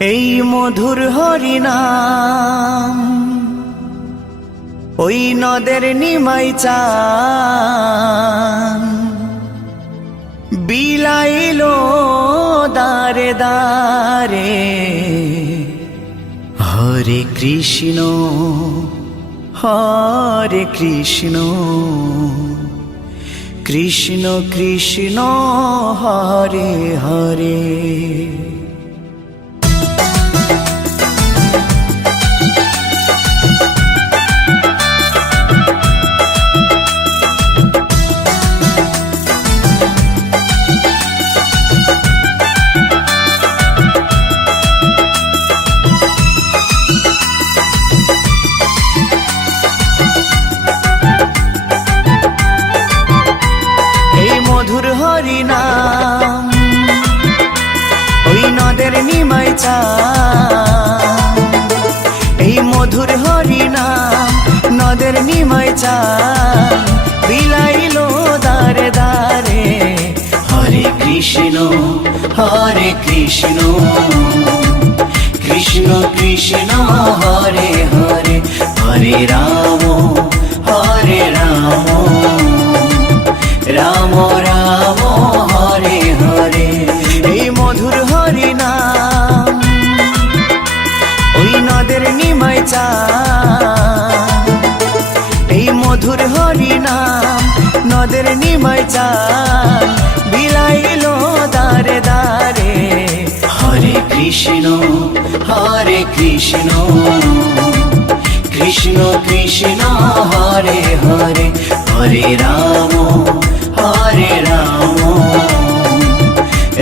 এই মধুর হরিনাম ওই নদের নিমাই চান বিলাইলো দারে দারে। হরে কৃষ্ণ হরে কৃষ্ণ কৃষ্ণ কৃষ্ণ হরে হরে। মধুর হরিনাম ওই নদের নিমাই চান, এই মধুর হরিনাম নদের নিমাই চান বিলাইলো দারে দারে। হরে কৃষ্ণ কৃষ্ণ কৃষ্ণ হরে হরে। হরে রাম রাম রাম হরে হরে। এই মধুর হরিনাম ওই নদের নিমাই চান, এই মধুর হরিনাম নদের নিমাই চান বিলাইলো দারে দারে। হরে কৃষ্ণ কৃষ্ণ কৃষ্ণ হরে হরে। হরে রাম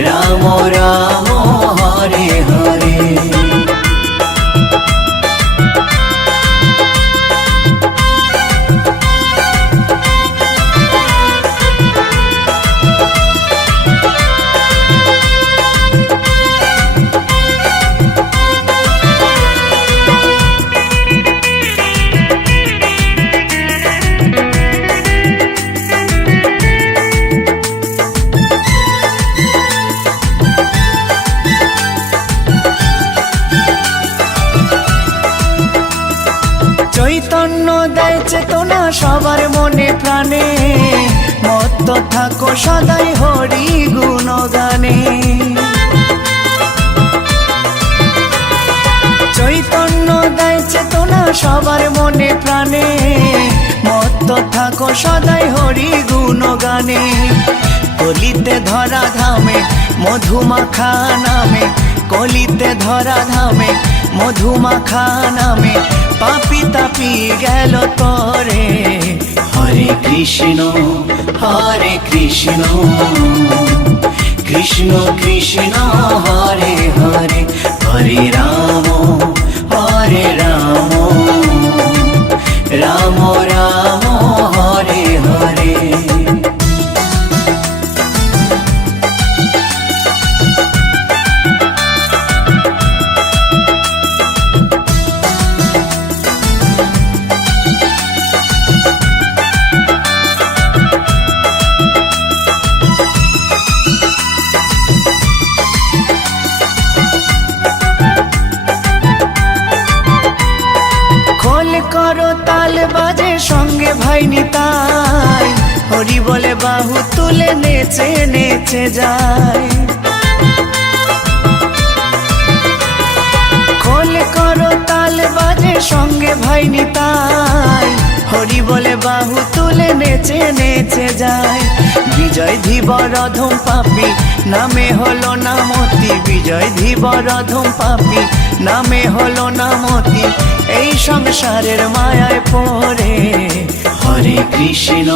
রাম রাম হরে হরে। চৈতন্য দেয় চেতনা সবার মনে প্রাণে, মত্ত থাকো সদাই হরি গুণগানে। চৈতন্য দেয় চেতনা সবার মনে প্রাণে, মত্ত থাকো সদাই হরি গুণগানে। কলিতে ধরা ধামে মধুমাখা নামে, কলিতে ধরা ধামে মধুমাখা নামে পাপি তাপি গেল তরে। হরে কৃষ্ণ কৃষ্ণ কৃষ্ণ হরে হরে। হরে রাম রাম রাম হরে হরে। করো তাল বাজে সঙ্গে ভাই নিতাই, হরি বলে বাহু তুলে নেচে নেচে যায়। খোল করো তাল বাজে সঙ্গে ভাই নিতাই, হরি বলে বাহু তুলে নেচে নেচে যায়। বিজয় ধীবর অধম পাপী নামে হলো নামতি, বিজয় ধীবর অধম পাপী নামে হলো নামতি এই সংসারের মায়ায় পড়ে। হরে কৃষ্ণ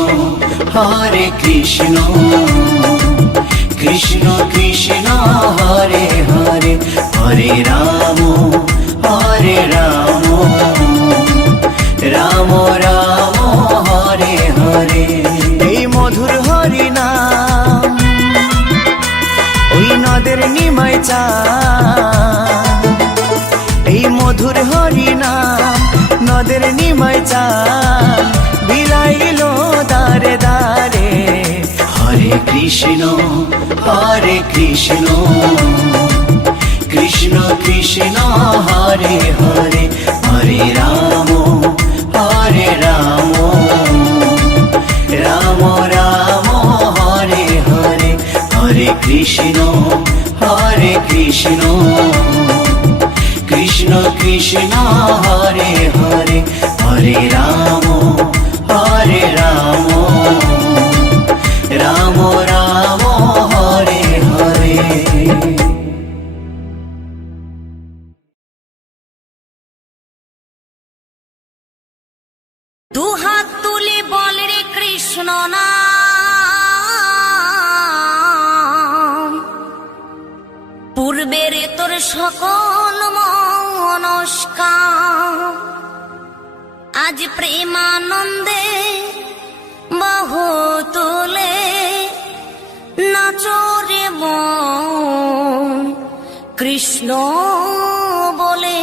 কৃষ্ণ কৃষ্ণ হরে হরে। হরে রাম রাম রাম হরে হরে। এই মধুর হরিনাম ওই নদের নিমাই চান, এই মধুর হরিনাম নদের নিমাই চান বিলাইলো দারে দারে। হরে কৃষ্ণ কৃষ্ণ কৃষ্ণ কৃষ্ণ হরে হরে হরে রাম রাম রাম হরে হরে হরে কৃষ্ণ কৃষ্ণ কৃষ্ণ হরে হরে হরে রাম রাম রাম হরে হরে। দু হাত তুলে বল রে কৃষ্ণ নাম, পূর্বের তোর সকল মনস্কাম আজ প্রেমানন্দে বাহু তুলে নাচরে মন কৃষ্ণ বলে।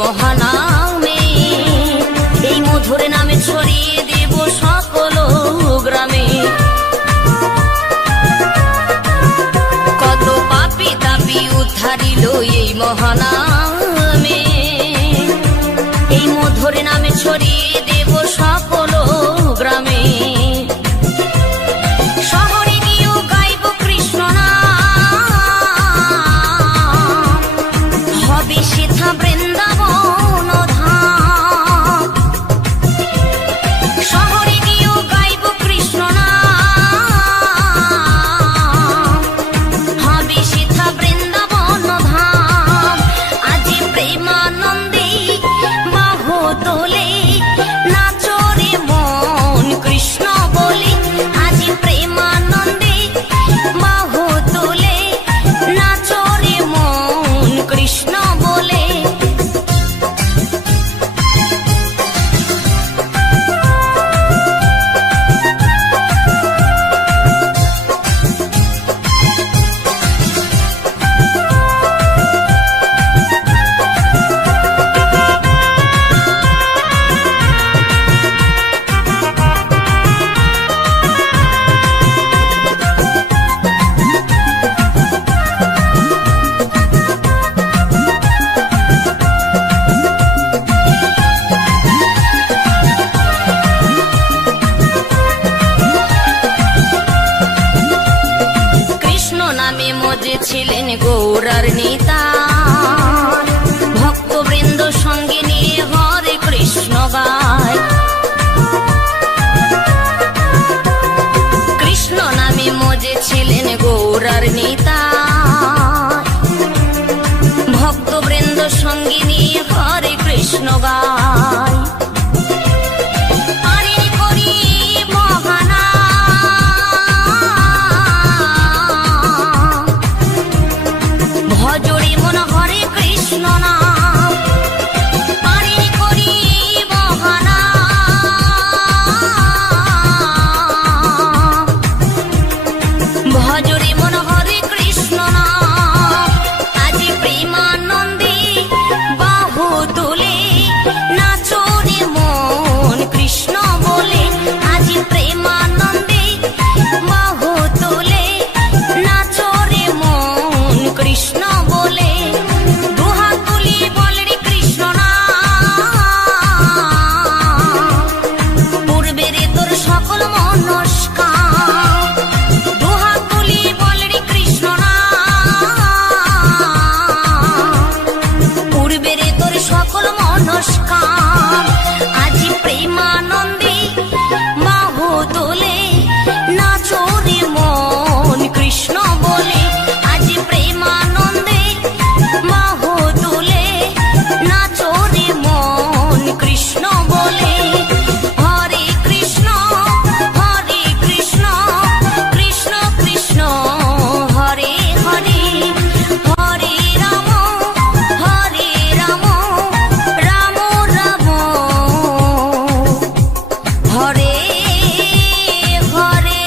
মহানামে এই মধুর নামে ছড়িয়ে দেব সকল গ্রামে। কত পাপী তাপী উদ্ধারিল এই মহানামে, এই মধুর নামে ছড়িয়ে দেব সকল গ্রামে। শহরে গিয়েও গাইব কৃষ্ণ নাম, হবে সেথা বৃন্দাবন ধাম। শহরে গিয়েও গাইব কৃষ্ণ নাম, হবে সেথা বৃন্দাবন ধাম। আজ প্রেমানন্দে বাহু তোলে নাচরে মন কৃষ্ণ বলে। আজ প্রেমানন্দে বাহু তোলে নাচরে মন কৃষ্ণ বলে। কৃষ্ণ নামে মজে ছিলেন গৌরার নিতাই, ভক্তবৃন্দ সঙ্গে নিয়ে হরে কৃষ্ণ গায়। কৃষ্ণ নামে গৌরার নিতাই। ভক্তবৃন্দ সঙ্গে নিয়ে হরে কৃষ্ণ গায়। আরে করি মহানাম, ভজরি মন হরে কৃষ্ণ নাম। আরে করি মহানাম, ভজরি মন হরে কৃষ্ণ নাম। আজি প্রেমানন্দে বাহু তুলে নাচরে মন কৃষ্ণ বলে। আজি প্রেমানন্দে বাহু তুলে নাচরে মন কৃষ্ণ বলে। দুহাত তুলি বলে রে কৃষ্ণ নাম, পূর্বের তোর সকল মনস্কাম। দুহাত তুলি বলে রে কৃষ্ণ নাম, পূর্বের তোর সকল মনস্কাম। আজি প্রেমানন্দে বাহু তোলে নাচরে মন কৃষ্ণ বলে। আজি প্রেমানন্দে বাহু তোলে নাচরে মন কৃষ্ণ বলে। হরে কৃষ্ণ কৃষ্ণ কৃষ্ণ হরে হরে, হরে রাম রাম রাম হরে হরে।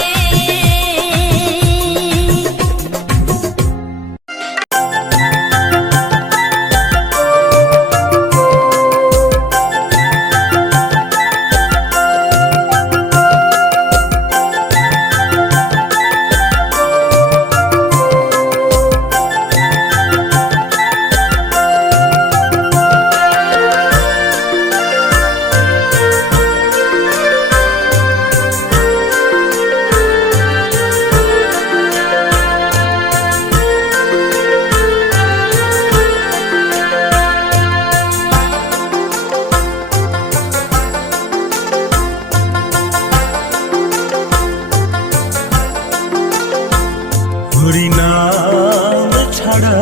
হরিনাম ছাড়া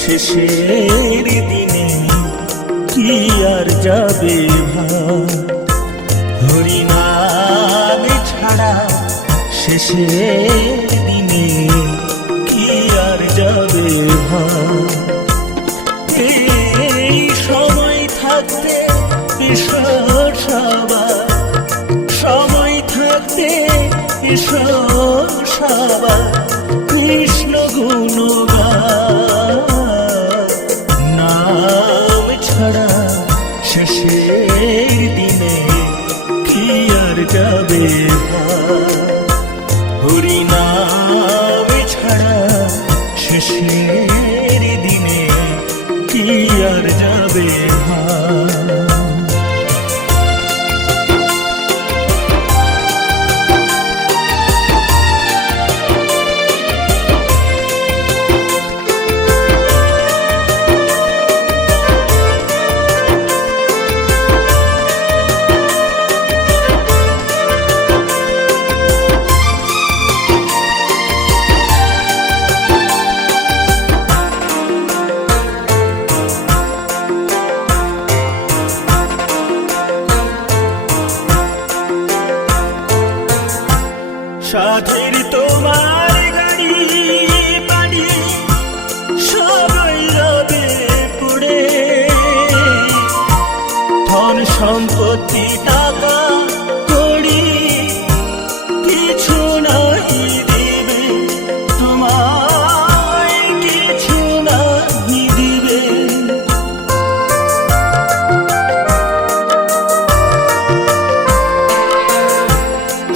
শেষের দিনে কি আর যাবে ভাই। হরিনাম ছাড়া শেষের দিনে কি আর যাবে ভাই। এই সময় থাকতে এসো সবার, সময় থাকতে এসো সবার কৃষ্ণ গুণগান। নাম ছাড়া শেষের দিনে কি আর যাবে ভাই। হরিনাম ছাড়া শেষের দিনে কি আর যাবে ভাই। সাধের তোমার গাড়ি বাড়ি সবাই রবে পুড়ে। ধন সম্পত্তি টাকা কড়ি কিছু নাই দিবে তোমায়, কিছু নাই দিবে।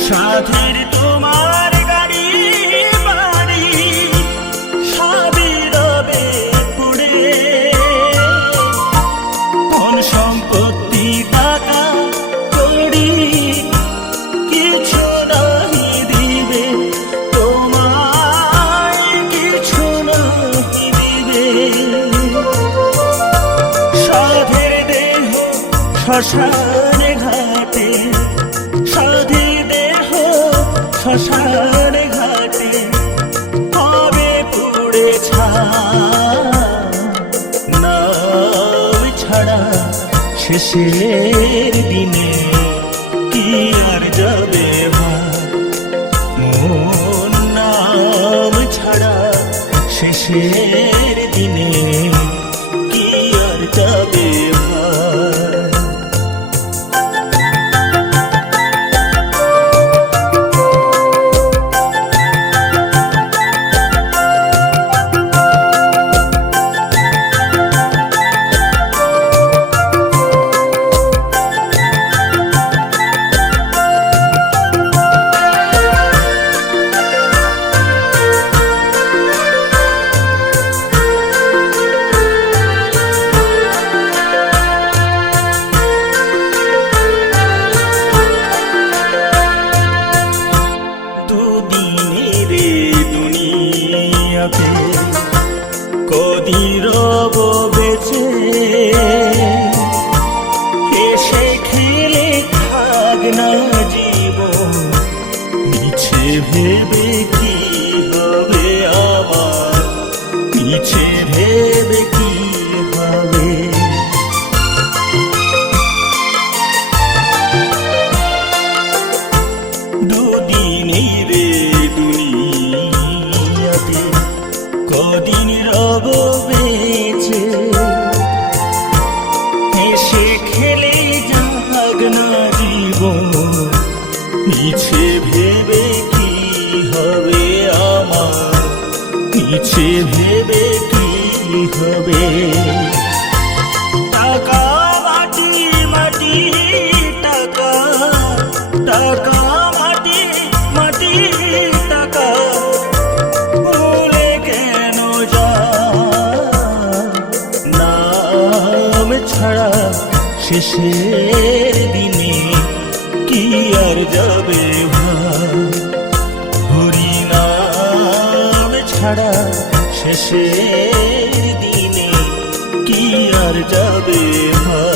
সাধের তোমার গাড়ি বাড়ি সবই রবে পুড়ে। ধন সম্পত্তি টাকা কড়ি কিছু নাই দিবে তোমায়, কিছু নাই দিবে। সাধের দেহ শ্মশানে ঘাটে, সাধের দেহ শ্মশান ঘাটে। শেষের দিনে কি আর যাবে ভাই, মন নাম ছাড়া শেষের দিনে কি আর যাবে ভাই। কদিন রব বেঁচে এসে খেলে থাক না জীবন, মিছে ভেবে কি হবে আমার, মিছে ভেবে কি হবে। দুদিনই রে দুনিয়াতে কদিন রব বেঁচে এসে খেলে যাক না জীবন, মিছে ভেবে কি হবে আমার, মিছে ভেবে কি হবে। টাকা মাটি মাটি টাকা, টাকা মাটি মাটি টাকা, ভুলে কেন যা নাম ছাড়া শেষের দিনে কি আর যাবে ভাই, হরি নাম ছাড়া শেষের দিনে কি আর যাবে ভাই।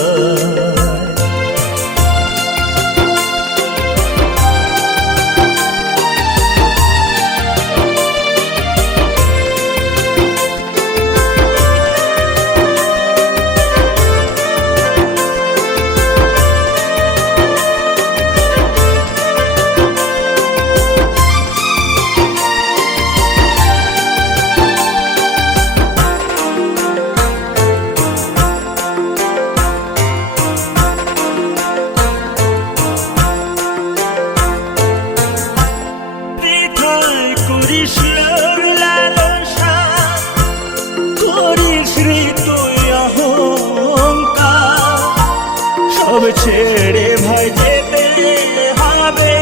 করিস লালসা, করিস রে তুই অহংকার, সব ছেড়ে ভাই যেতে হবে,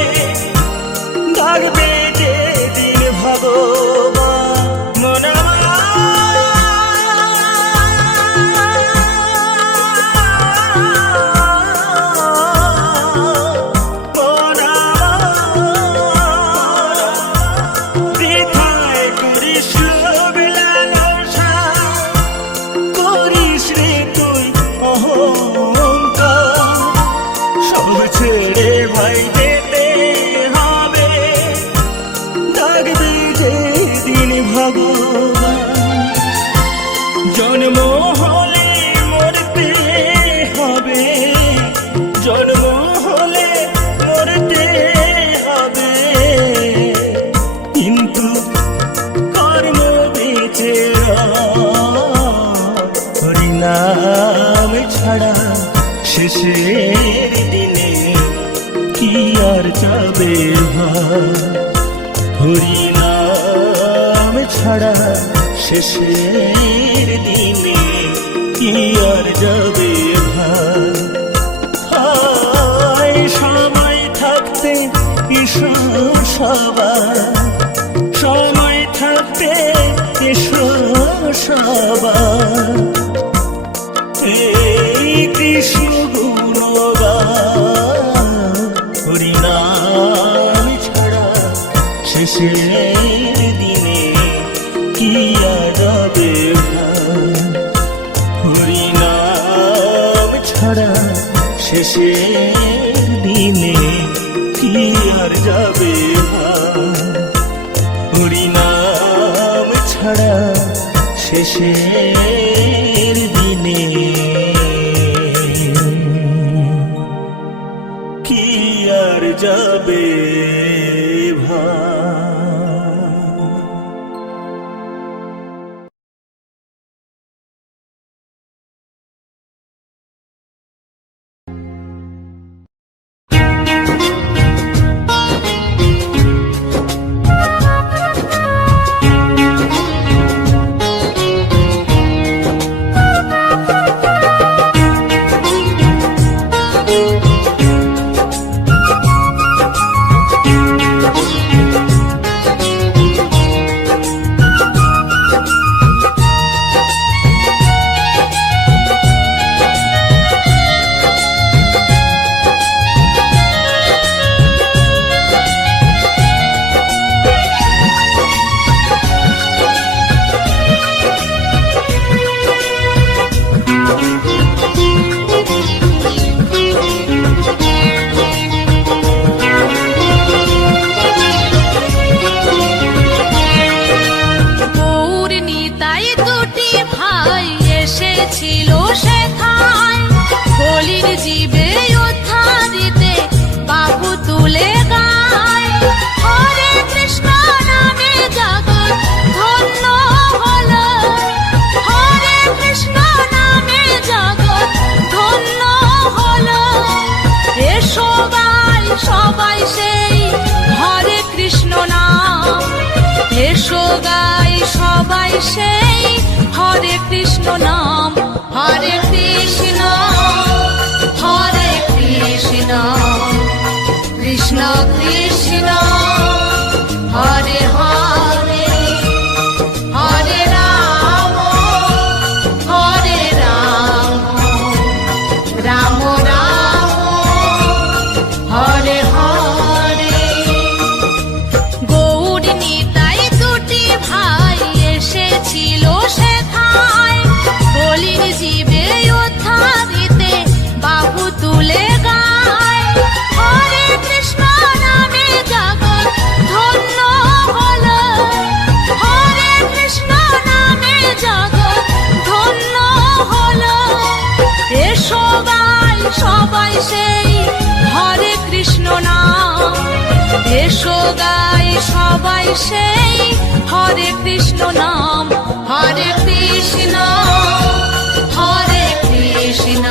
থাকবে যে দিন ভগবান মনা। ছেড়ে ভাই যেতে হবে, থাকবে যে দিন ভগবান, জন্ম হলে মরতে হবে, জন্ম হলে মরতে হবে, কিন্তু কর্ম বেঁচে হরি নাম ছাড়া শেষের দিনে কি আর যাবে ভাই, হরি নাম ছাড়া শেষের দিনে কি আর যাবে ভাই। সময় থাকতে ঈশ্বর সবার, সময় থাকতে ঈশ্বর সবার, এই কৃষ্ণ গুণগান, হরি নাম ছাড়া শেষের দিনে কি আর যাবে ভাই, হরি নাম ছাড়া শেষের দিনে কি আর যাবে ভাই, হরি নাম ছাড়া শেষের দিনে যাবে ভাই। সবাই সেই হরে কৃষ্ণ নাম, এসো গাই সবাই সেই হরে কৃষ্ণ নাম। হরে কৃষ্ণ হরে কৃষ্ণ কৃষ্ণ কৃষ্ণ হরে হরে, হরে রাম হরে রাম রাম রাম হরে হরে। গৌর নিতাই দুটি ভাই এসেছিল সেথায়, বলির জীবে উদ্ধারিতে বাহু তুলে গায়। হরে কৃষ্ণ নামে জগৎ ধন্য হলো, হরে কৃষ্ণ নামে জগৎ ধন্য হলো। এসো গাই সবাই সেই হরে কৃষ্ণ নাম, এসো গাই সবাই সেই হরে কৃষ্ণ নাম। হরে কৃষ্ণ হরে কৃষ্ণ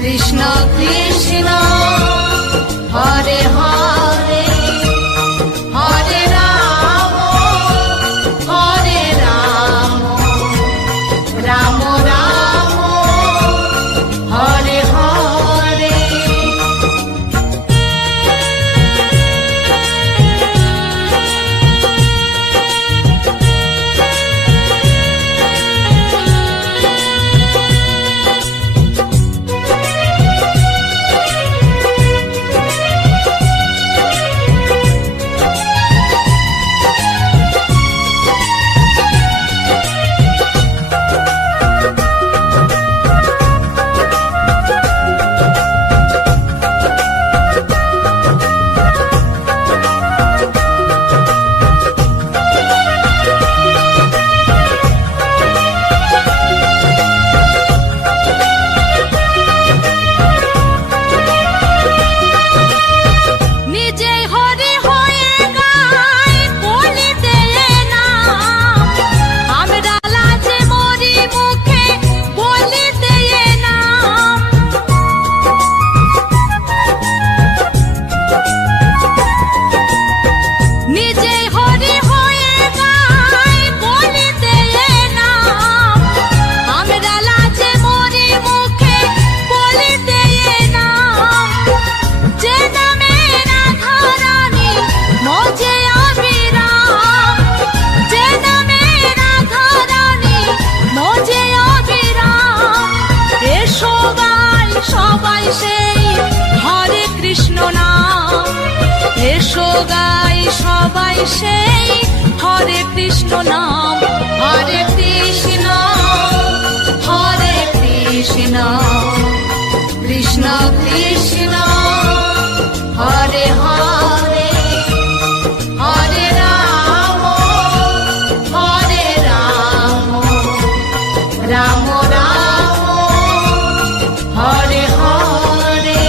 কৃষ্ণ কৃষ্ণ হরে হরে, হরে রাম হরে রাম রাম রাম হরে হরে। সবাই সেই হরে কৃষ্ণ নাম, এসো গাই সবাই সেই হরে কৃষ্ণ নাম। হরে কৃষ্ণ হরে কৃষ্ণ কৃষ্ণ কৃষ্ণ হরে হরে, হরে রাম হরে রাম রাম রাম হরে হরে।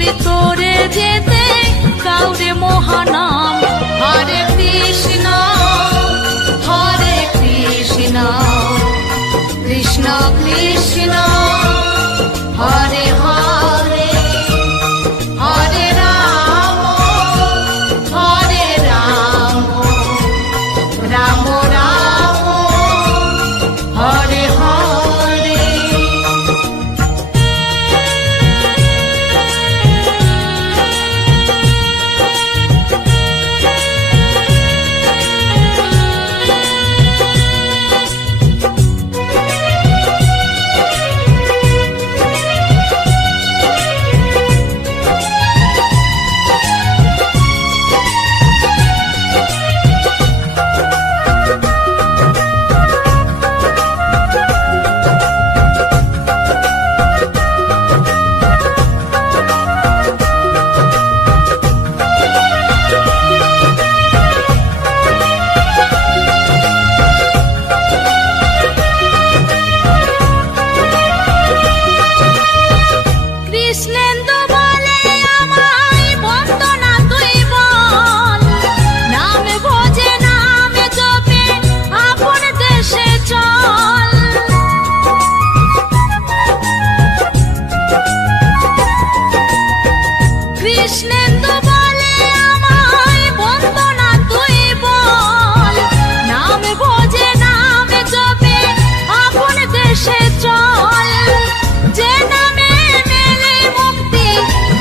ভিতরে যেতে কাউরে মহানাম। হরে কৃষ্ণ কৃষ্ণ কৃষ্ণ হরে হরে, হরে রাম রাম রাম হরে হরে। কৃষ্ণেন্দু বলে আমায় বন্দনা তুই বল, নাম ভোজে নাম জপে আপন দেশে চল। কৃষ্ণেন্দু বলে আমায় বন্দনা তুই বল, নাম ভোজে নাম জপে আপন দেশে চল। যে নামে মেলে মুক্তি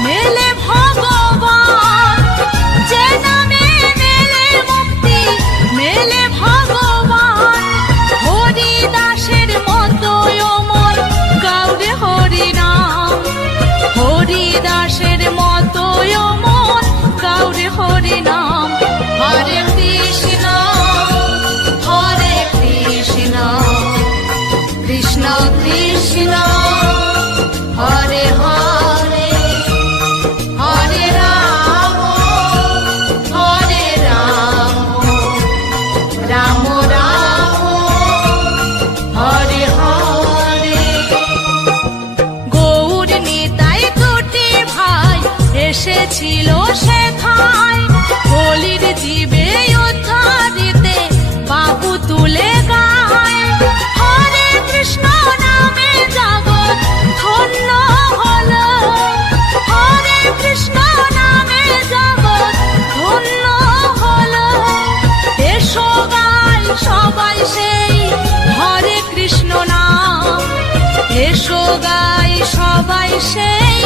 মেলে ভগবান, যে নামে মেলে মুক্তি মেলে ভগবান। হরিদাসের মতো অমর কাউরে হরিনাম, হরিদাসের মতো অমর কাউরে হরিনাম। হরে কৃষ্ণ কৃষ্ণ কৃষ্ণ হরে হরে, হরে রাম রাম রাম হরে হরে। গৌর নিতাই দুটি ভাই এসেছিল সেথায়, কলির জীবে উদ্ধারিতে বাহু তুলে গায়। হরে কৃষ্ণ নামে জগৎ ধন্য হলো, হরে কৃষ্ণ নামে জগৎ ধন্য হলো। এসো গাই সবাই সেই হরে কৃষ্ণ নাম, এসো গাই সবাই সেই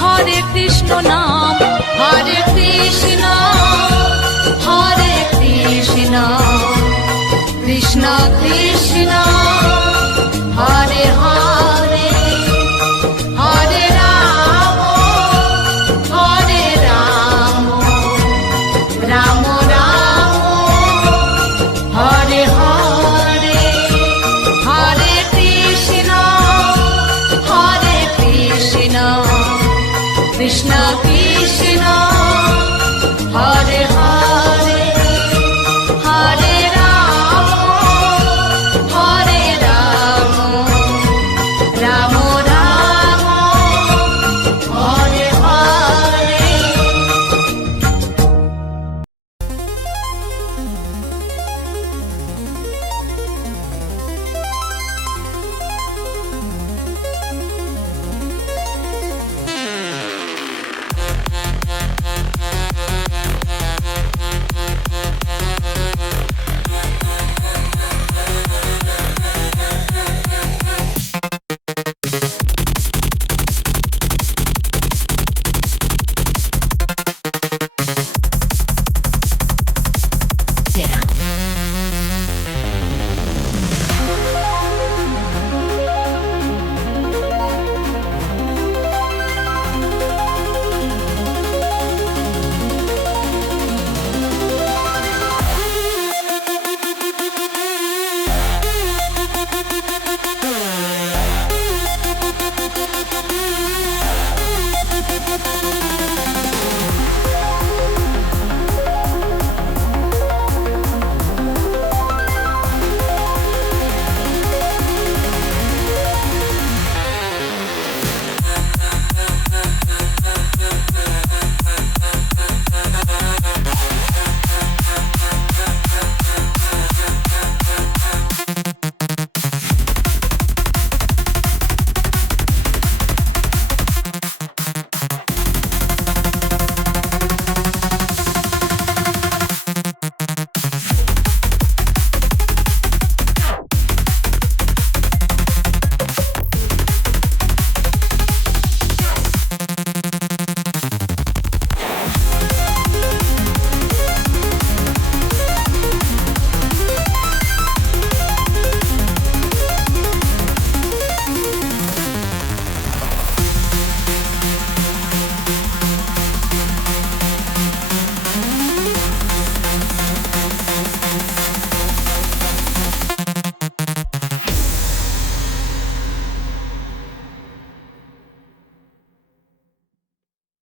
হরে কৃষ্ণ নাম। হরে কৃষ্ণ কৃষ্ণ কৃষ্ণ